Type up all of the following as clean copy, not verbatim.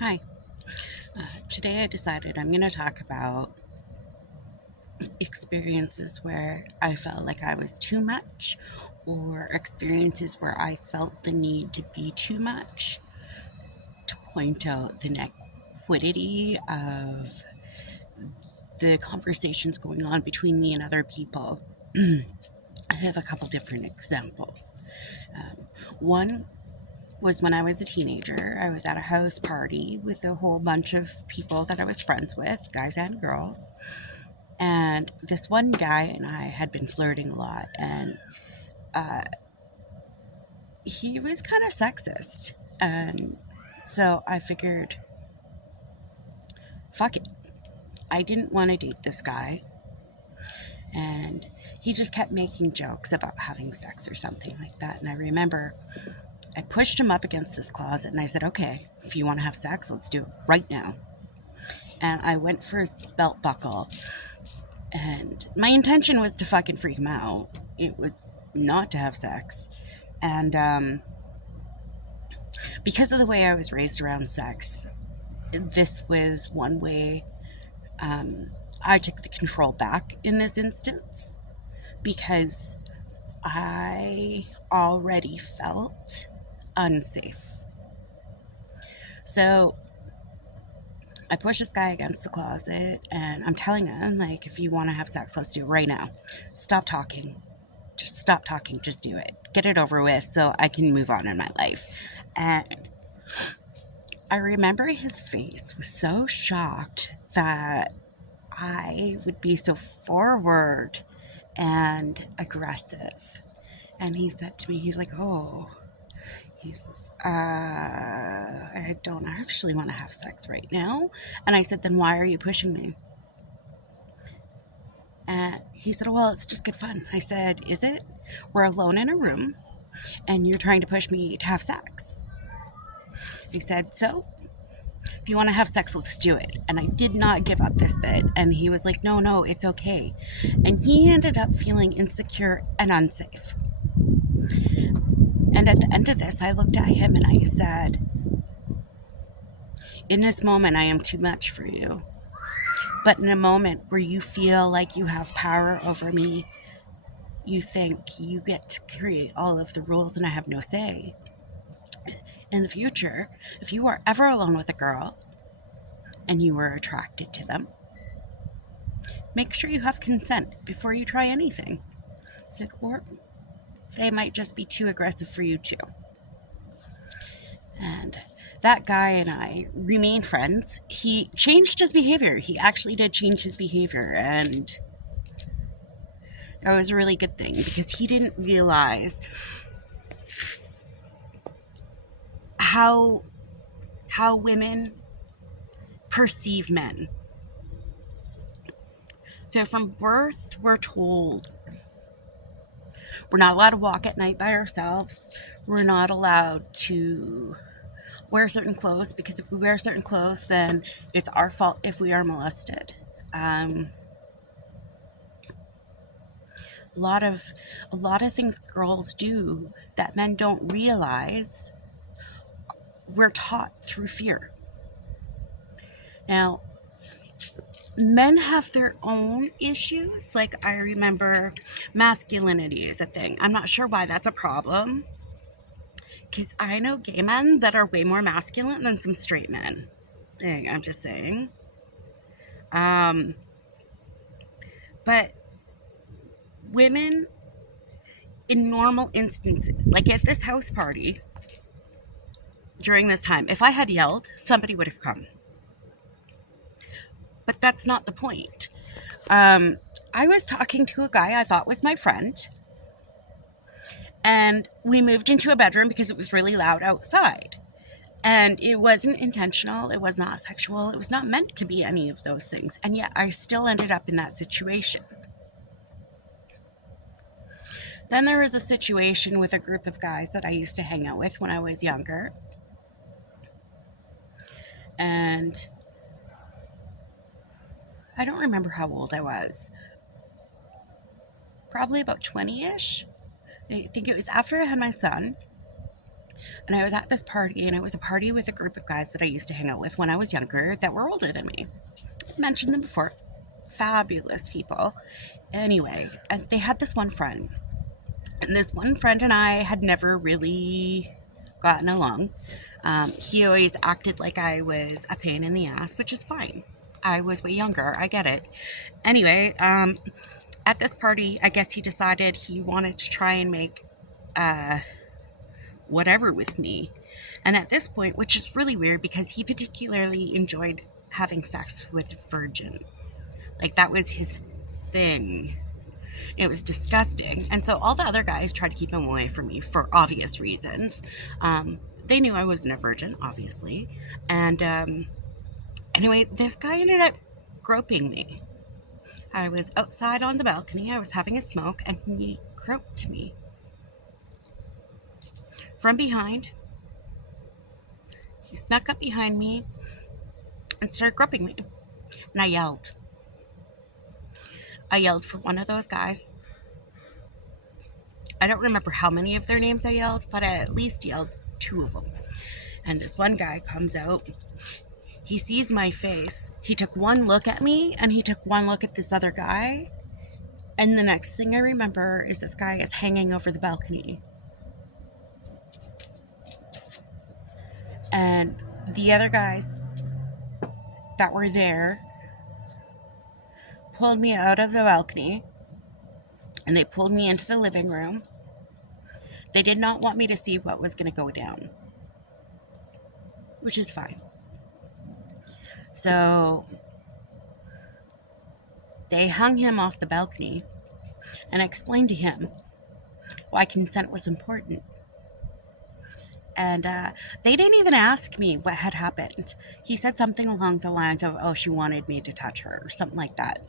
Hi. Today I decided I'm going to talk about experiences where I felt like I was too much, or experiences where I felt the need to be too much, to point out the inequity of the conversations going on between me and other people. I have a couple different examples. One was when I was a teenager. I was at a house party with a whole bunch of people that I was friends with, guys and girls. And this one guy and I had been flirting a lot, and he was kind of sexist. And so I figured, fuck it. I didn't want to date this guy. And he just kept making jokes about having sex or something like that. And I remember I pushed him up against this closet and I said, okay, if you want to have sex, let's do it right now. And I went for his belt buckle. And my intention was to fucking freak him out. It was not to have sex. And because of the way I was raised around sex, this was one way I took the control back in this instance, because I already felt unsafe. So I pushed this guy against the closet and I'm telling him, like, if you want to have sex, let's do it right now. Stop talking. Just stop talking. Just do it. Get it over with so I can move on in my life. And I remember his face was so shocked that I would be so forward and aggressive. And he said to me, he's like, oh, he says, I don't actually want to have sex right now. And I said, then why are you pushing me? And he said, well, it's just good fun. I said, is it? We're alone in a room and you're trying to push me to have sex. He said, so if you want to have sex, let's do it. And I did not give up this bit. And he was like, no, it's okay. And he ended up feeling insecure and unsafe. And at the end of this, I looked at him and I said, in this moment, I am too much for you. But in a moment where you feel like you have power over me, you think you get to create all of the rules and I have no say. In the future, if you are ever alone with a girl and you are attracted to them, make sure you have consent before you try anything. I said, or they might just be too aggressive for you too. And that guy and I remained friends. He changed his behavior. He actually did change his behavior. And that was a really good thing because he didn't realize how women perceive men. So from birth, we're told we're not allowed to walk at night by ourselves. We're not allowed to wear certain clothes, because if we wear certain clothes, then it's our fault if we are molested. A lot of things girls do that men don't realize, we're taught through fear. Now, men have their own issues. Like, I remember masculinity is a thing. I'm not sure why that's a problem, because I know gay men that are way more masculine than some straight men. I'm just saying. But women, in normal instances, like at this house party during this time, if I had yelled, somebody would have come. But that's not the point. I was talking to a guy I thought was my friend, and we moved into a bedroom because it was really loud outside. And it wasn't intentional, it was not sexual, it was not meant to be any of those things. And yet I still ended up in that situation. Then there was a situation with a group of guys that I used to hang out with when I was younger. And I don't remember how old I was. Probably about 20-ish. I think it was after I had my son. And I was at this party, and it was a party with a group of guys that I used to hang out with when I was younger that were older than me. I mentioned them before. Fabulous people. Anyway, and they had this one friend. And this one friend and I had never really gotten along. He always acted like I was a pain in the ass, which is fine. I was way younger. I get it. Anyway, at this party, I guess he decided he wanted to try and make whatever with me. And at this point, which is really weird because he particularly enjoyed having sex with virgins. Like, that was his thing. It was disgusting. And so all the other guys tried to keep him away from me for obvious reasons. They knew I wasn't a virgin, obviously. And anyway, this guy ended up groping me. I was outside on the balcony. I was having a smoke, and he groped me from behind. He snuck up behind me and started groping me. And I yelled. I yelled for one of those guys. I don't remember how many of their names I yelled, but I at least yelled 2 of them. And this one guy comes out. He sees my face. He took one look at me, and he took one look at this other guy. And the next thing I remember is this guy is hanging over the balcony. And the other guys that were there pulled me out of the balcony, and they pulled me into the living room. They did not want me to see what was going to go down, which is fine. So they hung him off the balcony, and I explained to him why consent was important. And they didn't even ask me what had happened. He said something along the lines of, oh, she wanted me to touch her, or something like that.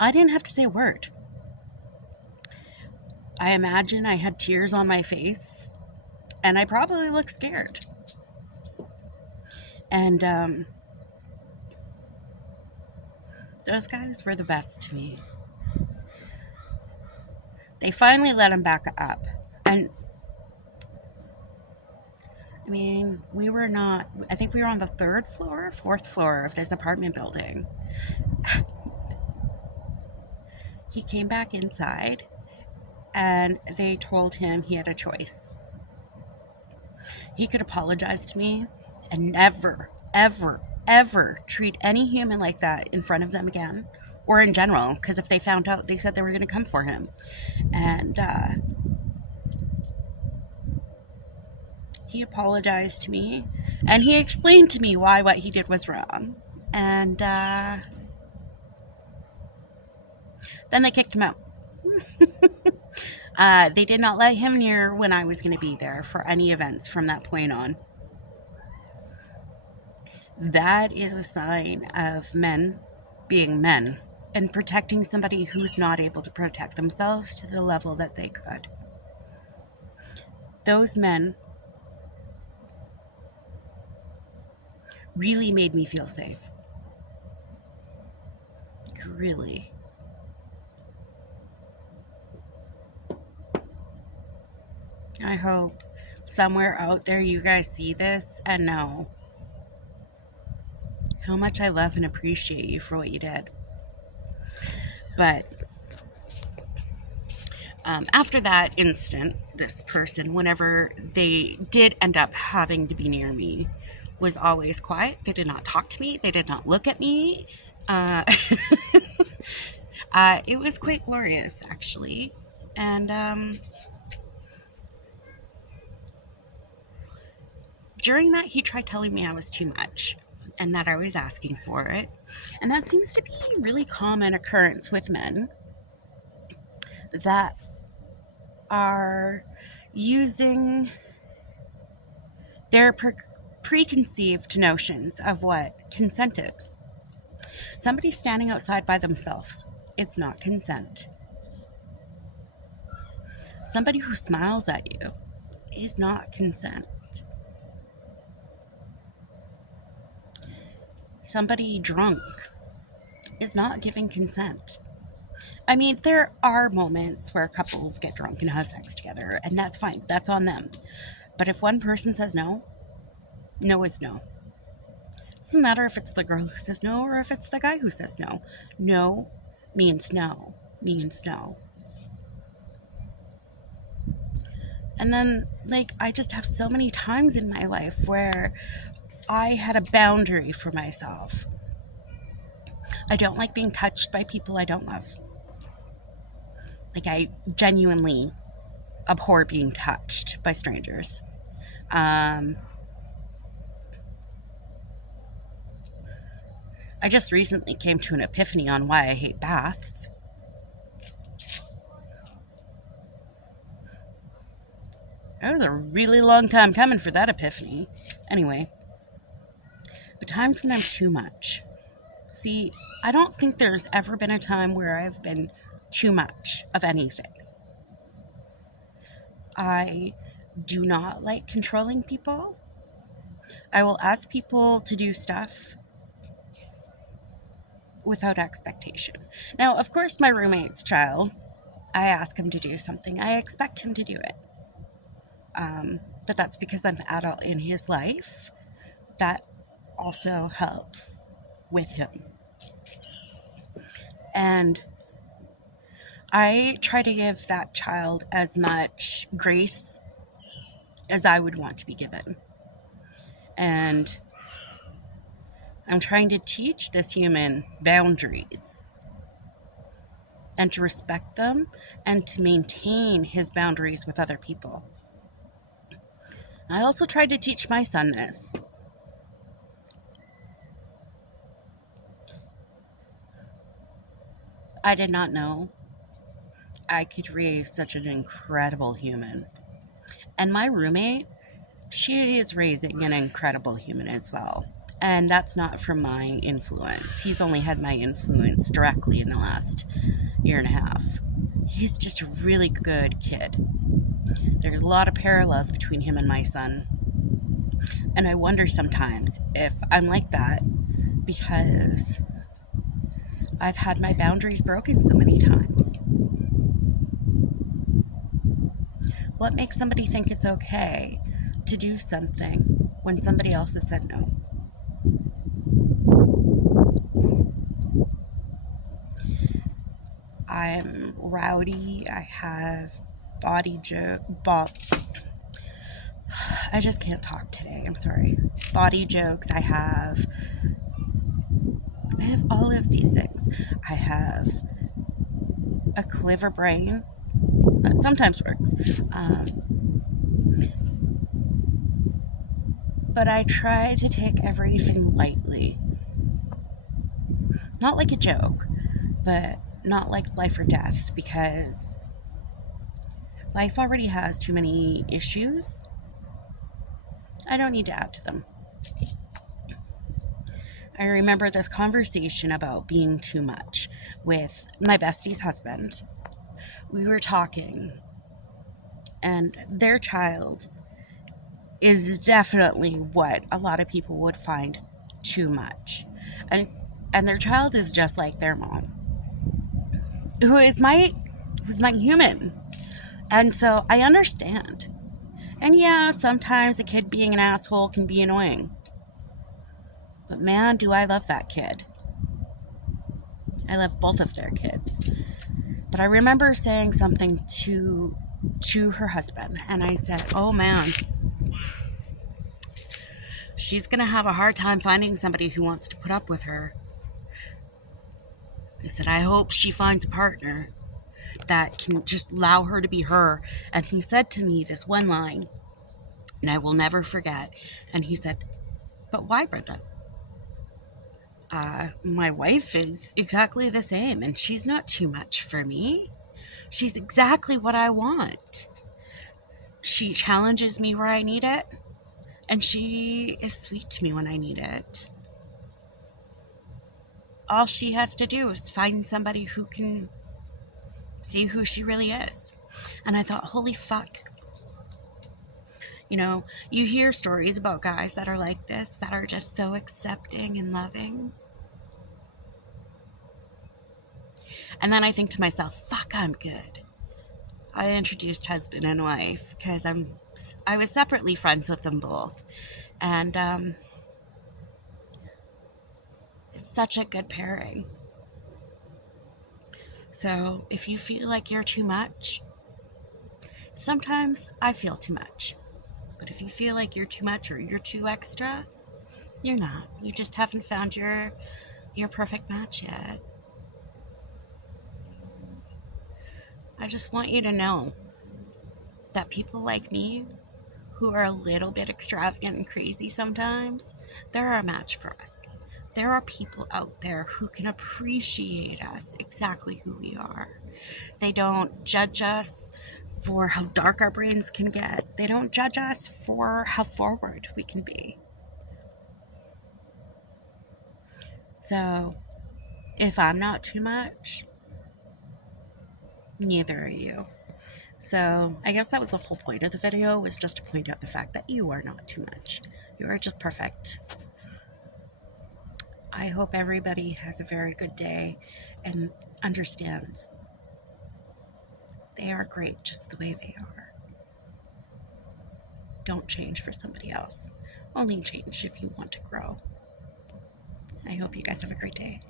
I didn't have to say a word. I imagine I had tears on my face, and I probably looked scared. And those guys were the best to me. They finally let him back up. And I mean, I think we were on the 3rd floor, 4th floor of this apartment building. He came back inside, and they told him he had a choice. He could apologize to me and never, ever, ever treat any human like that in front of them again, or in general, because if they found out, they said they were going to come for him. And he apologized to me, and he explained to me why what he did was wrong. And then they kicked him out. They did not let him near when I was going to be there for any events from that point on. That is a sign of men being men and protecting somebody who's not able to protect themselves to the level that they could. Those men really made me feel safe. Really. I hope somewhere out there you guys see this and know how much I love and appreciate you for what you did. But after that incident, this person, whenever they did end up having to be near me, was always quiet. They did not talk to me. They did not look at me. It was quite glorious, actually. And during that, he tried telling me I was too much and that I was asking for it. And that seems to be a really common occurrence with men that are using their preconceived notions of what consent is. Somebody standing outside by themselves, it's not consent. Somebody who smiles at you is not consent. Somebody drunk is not giving consent. I mean, there are moments where couples get drunk and have sex together, and that's fine. That's on them. But if one person says no, no is no. Doesn't matter if it's the girl who says no or if it's the guy who says no. No means no, means no. And then, like, I just have so many times in my life where I had a boundary for myself. I don't like being touched by people I don't love. Like, I genuinely abhor being touched by strangers. I just recently came to an epiphany on why I hate baths. It was a really long time coming for that epiphany. Anyway, but times when I'm too much. See, I don't think there's ever been a time where I've been too much of anything. I do not like controlling people. I will ask people to do stuff without expectation. Now, of course, my roommate's child, I ask him to do something, I expect him to do it. But that's because I'm the adult in his life. That also helps with him. And I try to give that child as much grace as I would want to be given. And I'm trying to teach this human boundaries and to respect them and to maintain his boundaries with other people. I also tried to teach my son this. I did not know I could raise such an incredible human. And my roommate, she is raising an incredible human as well. And that's not from my influence. He's only had my influence directly in the last year and a half. He's just a really good kid. There's a lot of parallels between him and my son. And I wonder sometimes if I'm like that because I've had my boundaries broken so many times. What makes somebody think it's okay to do something when somebody else has said no? I'm rowdy. I have body I just can't talk today. I'm sorry. Body jokes. I have all of these things. I have a clever brain that sometimes works. But I try to take everything lightly. Not like a joke, but not like life or death, because life already has too many issues. I don't need to add to them. I remember this conversation about being too much with my bestie's husband. We were talking, and their child is definitely what a lot of people would find too much. And their child is just like their mom, who's my human. And so I understand. And yeah, sometimes a kid being an asshole can be annoying. But man, do I love that kid. I love both of their kids. But I remember saying something to her husband, and I said, "Oh man, she's going to have a hard time finding somebody who wants to put up with her." I said, "I hope she finds a partner that can just allow her to be her." And he said to me this one line, and I will never forget. And he said, "But why, Brenda? My wife is exactly the same, and she's not too much for me. She's exactly what I want. She challenges me where I need it, and she is sweet to me when I need it. All she has to do is find somebody who can see who she really is." And I thought, holy fuck. You know, you hear stories about guys that are like this, that are just so accepting and loving. And then I think to myself, fuck, I'm good. I introduced husband and wife because I was separately friends with them both, and it's such a good pairing. So if you feel like you're too much, sometimes I feel too much. But if you feel like you're too much or you're too extra, you're not. You just haven't found your perfect match yet. I just want you to know that people like me who are a little bit extravagant and crazy sometimes, they're a match for us. There are people out there who can appreciate us exactly who we are. They don't judge us for how dark our brains can get. They don't judge us for how forward we can be. So, if I'm not too much, neither are you. So, I guess that was the whole point of the video, was just to point out the fact that you are not too much. You are just perfect. I hope everybody has a very good day and understands they are great just the way they are. Don't change for somebody else. Only change if you want to grow. I hope you guys have a great day.